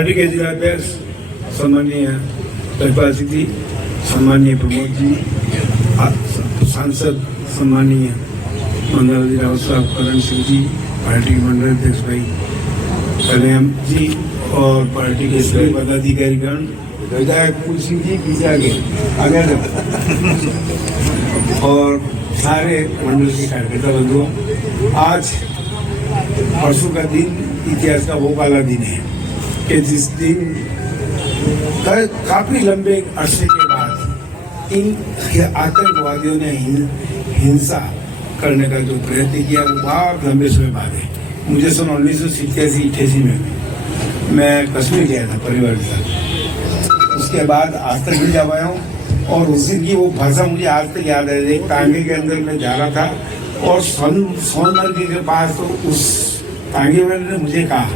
Party के जिलाध्यक्ष सम्माननीय प्रभुपाल सिंह, सम्माननीय प्रमोद जी, सांसद सम्माननीय मंगल राव साहब, करण सिंह जी, पार्टी के मंडल अध्यक्ष भाई कल्याण जी और पार्टी के सभी पदाधिकारीगण, विधायक कुल सिंह जी पीछे आगे और सारे मंडल के कार्यकर्ता बंधुओं, आज परसों का दिन इतिहास का वो काला दिन है कि जिस दिन काफी लंबे अरसे के बाद इन आतंकवादियों ने हिंसा करने का जो प्रयत्न किया वो बहुत लंबे समय बाद है। मुझे सन 1987-88 में मैं कश्मीर गया था परिवार के साथ, उसके बाद आज तक भी जा पाया हूँ और उस दिन की वो भाषा मुझे आज तक याद है। एक टांगे के अंदर मैं जा रहा था और सोनमर्ग के पास तो उस टांगे वाले ने मुझे कहा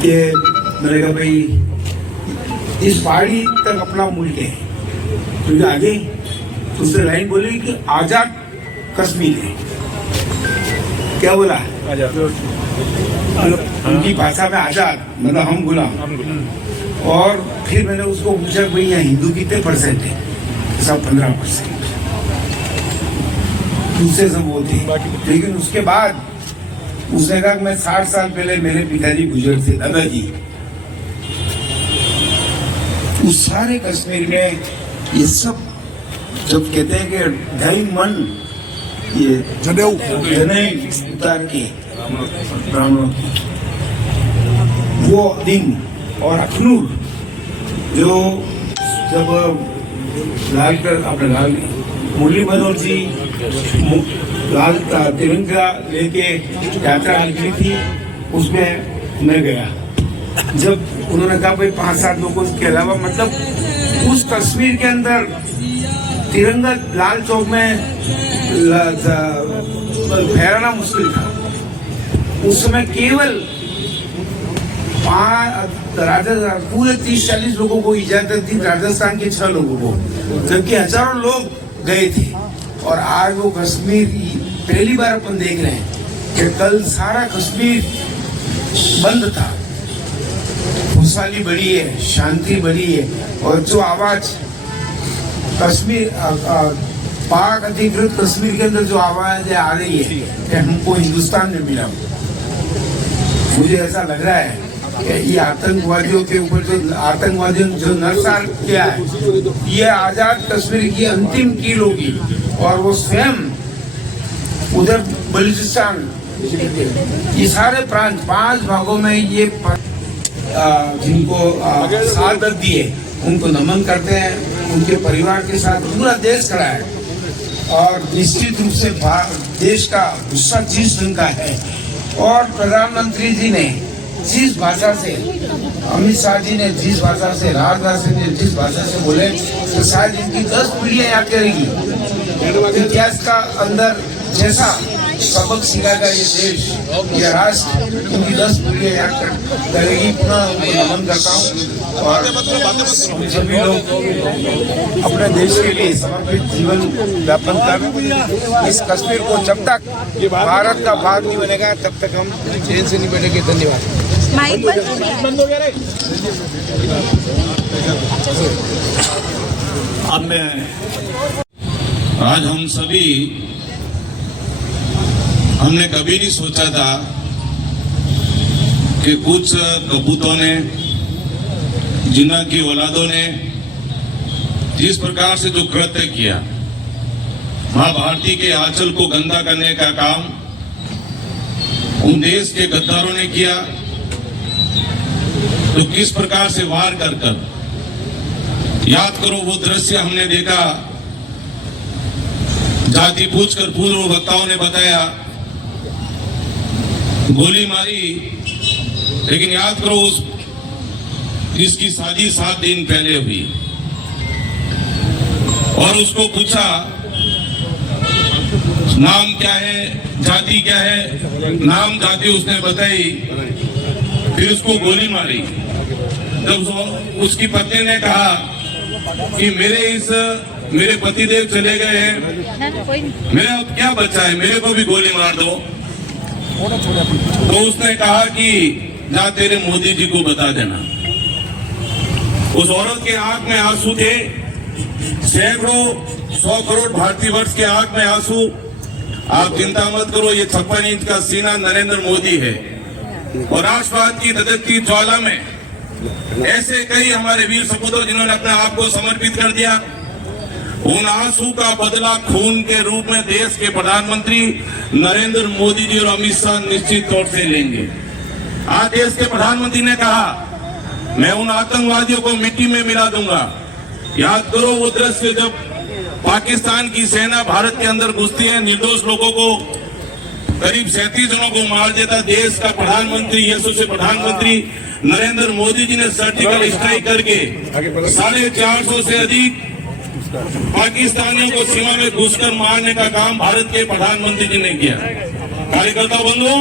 कि मैंने कहा भाई इस पहाड़ी तक अपना मुल्क है, क्योंकि आगे उसने लाइन बोली कि आजाद कश्मीर है। क्या बोला? उनकी भाषा में आजाद मतलब हम गुलाम। और फिर मैंने उसको पूछा भाई यहाँ हिंदू कितने परसेंट है? सब 15%। दूसरे सब वो थे, लेकिन उसके बाद उसने कहा मैं 60 साल पहले मेरे पिताजी गुजर थे, दादाजी। उस सारे कश्मीर में ये सब जब कहते हैं कि ढाई मन ये जनेऊ उतार के ब्राह्मणों की वो दिन और अखनूर जो जब लाल मुरली मनोहर जी लाल तिरंगा लेके यात्रा निकली थी, उसमें मैं गया। जब उन्होंने कहा भाई 5-7 लोगों के अलावा, मतलब उस तस्वीर के अंदर तिरंगा लाल चौक में फहराना मुश्किल था। उस समय केवल पूरे 30-40 लोगों को इजाजत थी, राजस्थान के 6 लोगों को, जबकि हजारों लोग गए थे। और आज वो कश्मीर पहली बार अपन देख रहे हैं कि कल सारा कश्मीर बंद था, खुशहाली बढ़ी है, शांति बढ़ी है। और जो आवाज कश्मीर पाक अधिकृत कश्मीर के अंदर जो आवाज आ रही है कि हमको हिंदुस्तान में मिला, मुझे ऐसा लग रहा है कि ये आतंकवादियों के ऊपर जो जो नरसार किया है, ये आजाद कश्मीर की अंतिम कील होगी। और वो स्वयं उधर बलूचिस्तान, ये सारे प्रांत 5 भागों में ये जिनको शहादत दी है उनको नमन करते हैं। उनके परिवार के साथ पूरा देश खड़ा है और निश्चित रूप से देश का गुस्सा जिस ढंग का है। और प्रधानमंत्री जी ने जिस भाषा से, अमित शाह जी ने जिस भाषा से, राजनाथ सिंह ने जिस भाषा से बोले, तो शायद इनकी 10 पीढ़ियां याद करेगी। इतिहास का अंदर जैसा सबक सिखाएगा ये देश, ये राष्ट्र, इनकी 10 पीढ़ियां याद करेगी। पुनः नमन करता हूँ और सभी लोग अपने देश के लिए समर्पित जीवन व्यापन कर इस कश्मीर को जब तक भारत का भाग नहीं बनेगा तब तक हम चैन से नहीं बैठेंगे। धन्यवाद। अब मैं आज हमने कभी नहीं सोचा था कि कुछ कपूतों ने, जिन्ना की औलादों ने जिस प्रकार से जो कृत्य किया, मां भारती के आंचल को गंदा करने का काम उन देश के गद्दारों ने किया, तो किस प्रकार से वार कर याद करो वो दृश्य हमने देखा। जाति पूछकर पूर्व वक्ताओं ने बताया, गोली मारी, लेकिन याद करो इसकी शादी 7 दिन पहले हुई और उसको पूछा नाम क्या है, जाति क्या है, नाम जाति उसने बताई, फिर उसको गोली मारी। जब उसकी पत्नी ने कहा कि मेरे पतिदेव चले गए हैं, मेरा अब क्या बचा है, मेरे को भी गोली मार दो। तो उसने कहा कि जा तेरे मोदी जी को बता देना। उस औरत के आंख में आंसू थे, सैकड़ों 100 करोड़ भारतीय वर्ष के आंख में आंसू। आप चिंता मत करो, ये 56 इंच का सीना नरेंद्र मोदी है। और राष्ट्रवाद की धधकती ज्वाला में ऐसे कई हमारे वीर सपूतों जिन्होंने अपने आप को समर्पित कर दिया। उन आंसू का बदला खून के रूप में देश के प्रधानमंत्री नरेंद्र मोदी जी और अमित शाह निश्चित तौर से लेंगे। आज देश के प्रधानमंत्री ने कहा, मैं उन आतंकवादियों को मिट्टी में मिला दूंगा। याद करो वो दृश्य जब पाकिस्तान की सेना भारत के अंदर घुसती है, निर्दोष लोगों को, करीब 37 जनों को मार देता। देश का प्रधानमंत्री, यशस्वी प्रधानमंत्री नरेंद्र मोदी जी ने सर्जिकल स्ट्राइक करके 450 से अधिक पाकिस्तानियों को सीमा में घुसकर मारने का काम भारत के प्रधानमंत्री जी ने किया। कार्यकर्ता बंधुओं,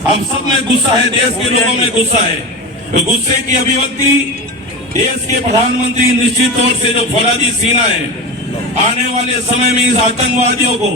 हम सब में गुस्सा है, देश के लोगों में गुस्सा है। तो गुस्से की अभिव्यक्ति देश के प्रधानमंत्री निश्चित तौर से जो फौलादी सीना है, आने वाले समय में इस आतंकवादियों को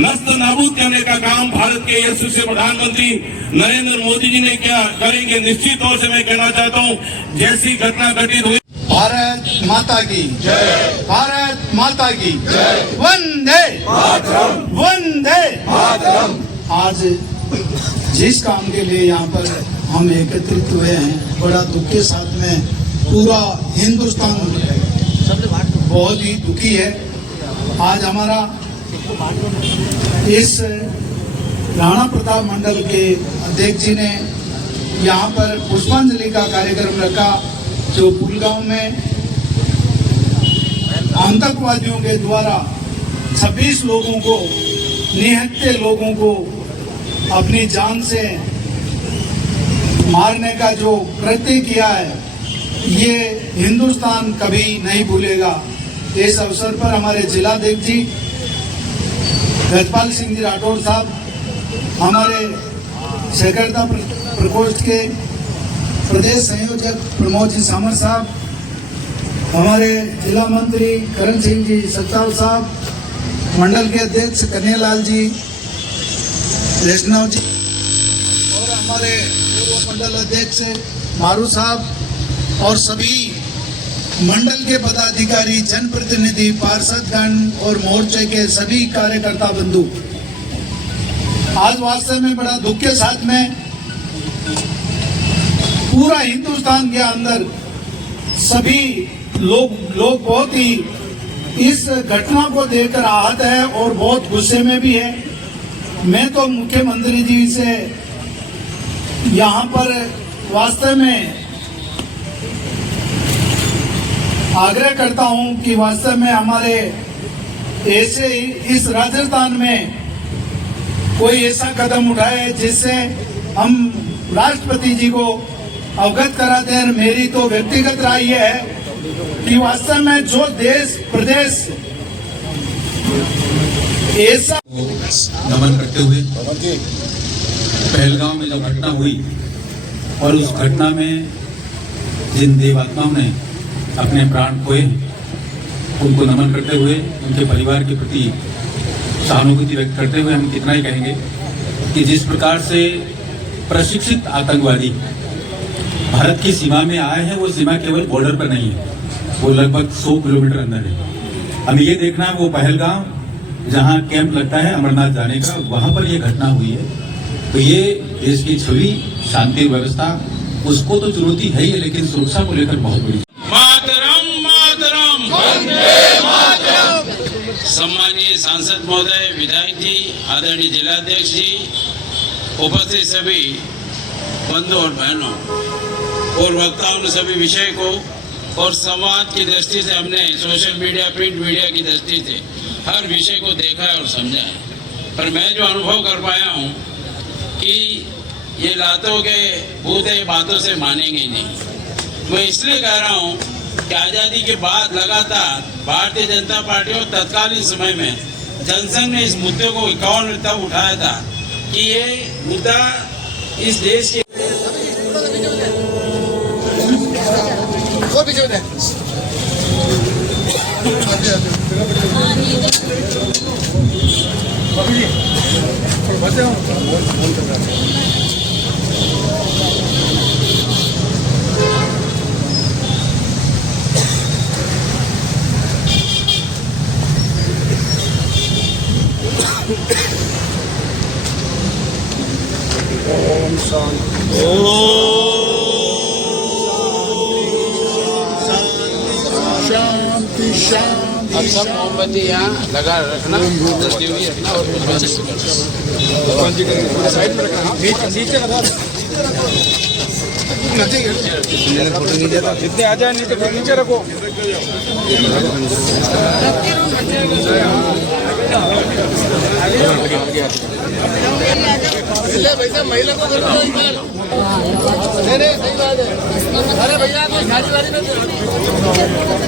नष्ट नाबूद करने का काम भारत के यशस्वी प्रधानमंत्री नरेंद्र मोदी जी ने क्या करेंगे। निश्चित तौर से मैं कहना चाहता हूं, जैसी घटना घटित हुई। भारत माता की जय, भारत माता की जय, वंदे मातरम, वंदे मातरम। आज जिस काम के लिए यहाँ पर हम एकत्रित हुए हैं, बड़ा दुख के साथ में पूरा हिंदुस्तान बहुत ही दुखी है। आज हमारा इस राणा प्रताप मंडल के अध्यक्ष जी ने यहाँ पर पुष्पांजलि का कार्यक्रम रखा, जो पुलगांव में आतंकवादियों के द्वारा 26 लोगों को, निहत्थे लोगों को अपनी जान से मारने का जो कृत्य किया है, ये हिंदुस्तान कभी नहीं भूलेगा। इस अवसर पर हमारे जिलाध्यक्ष जी गजपाल सिंह जी राठौर साहब, हमारे सहकारिता प्रकोष्ठ के प्रदेश संयोजक प्रमोद जी सामर साहब, हमारे जिला मंत्री करण सिंह जी सत्ताव साहब, मंडल के अध्यक्ष कन्हैयालाल जी वैष्णव जी और हमारे पूर्व मंडल अध्यक्ष मारू साहब और सभी मंडल के पदाधिकारी, जनप्रतिनिधि, पार्षदगण और मोर्चे के सभी कार्यकर्ता बंधु, आज वास्तव में बड़ा दुख के साथ में पूरा हिंदुस्तान के अंदर सभी लोग बहुत ही इस घटना को देखकर आहत है और बहुत गुस्से में भी है। मैं तो मुख्यमंत्री जी से यहाँ पर वास्तव में आग्रह करता हूं कि वास्तव में हमारे ऐसे इस राजस्थान में कोई ऐसा कदम उठाए जिससे हम राष्ट्रपति जी को अवगत करा दें। मेरी तो व्यक्तिगत राय यह है कि वास्तव में जो देश प्रदेश ऐसा नमन करते हुए पहलगांव में जो घटना हुई और उस घटना में जिन देवात्माओं ने अपने प्राण खोए, उनको नमन करते हुए उनके परिवार के प्रति सहानुभूति व्यक्त करते हुए हम कितना ही कहेंगे कि जिस प्रकार से प्रशिक्षित आतंकवादी भारत की सीमा में आए हैं, वो सीमा केवल बॉर्डर पर नहीं है, वो लगभग 100 किलोमीटर अंदर है। हमें ये देखना है वो पहलगांव जहाँ कैंप लगता है अमरनाथ जाने का, वहां पर ये घटना हुई है। तो ये देश की छवि, शांति व्यवस्था, उसको तो चुनौती है ही, लेकिन सुरक्षा को लेकर बहुत बड़ी। मातरम मातरम, वंदे मातरम। सम्मानीय सांसद महोदय, विधायक जी, आदरणीय जिलाध्यक्ष जी, उपस्थित सभी बंधु और बहनों और वक्ताओं ने सभी विषय को और संवाद की दृष्टि से हमने सोशल मीडिया, प्रिंट मीडिया की दृष्टि से हर विषय को देखा है और समझा है। पर मैं जो अनुभव कर पाया हूँ कि ये लातों के भूत है, बातों से मानेंगे ही नहीं। मैं इसलिए कह रहा हूँ कि आज़ादी के बाद लगातार भारतीय जनता पार्टी और तत्कालीन समय में जनसंघ ने इस मुद्दे को 51 में तब उठाया था कि ये मुद्दा इस देश के अब सब मोमबत्ती यहाँ लगा रखना, जलती हुई रखना और साइड में रखना। जितने आ जाए नीचे नीचे रखो। भैया महिला को नहीं सही बात है। अरे भैया कोई गाड़ी वाड़ी में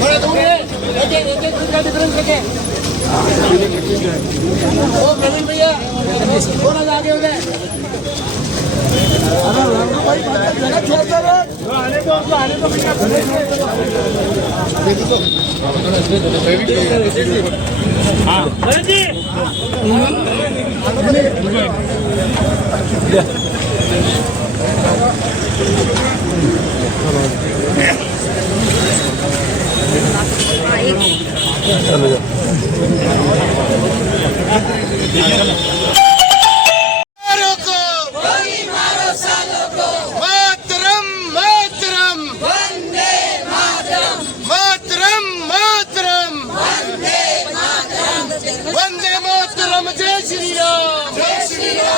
थोड़ा दूर है, एक फुट का डिफरेंस रखे। ओ प्रवीण भैया थोड़ा आगे हो जाए। आने दो भैया। हाँ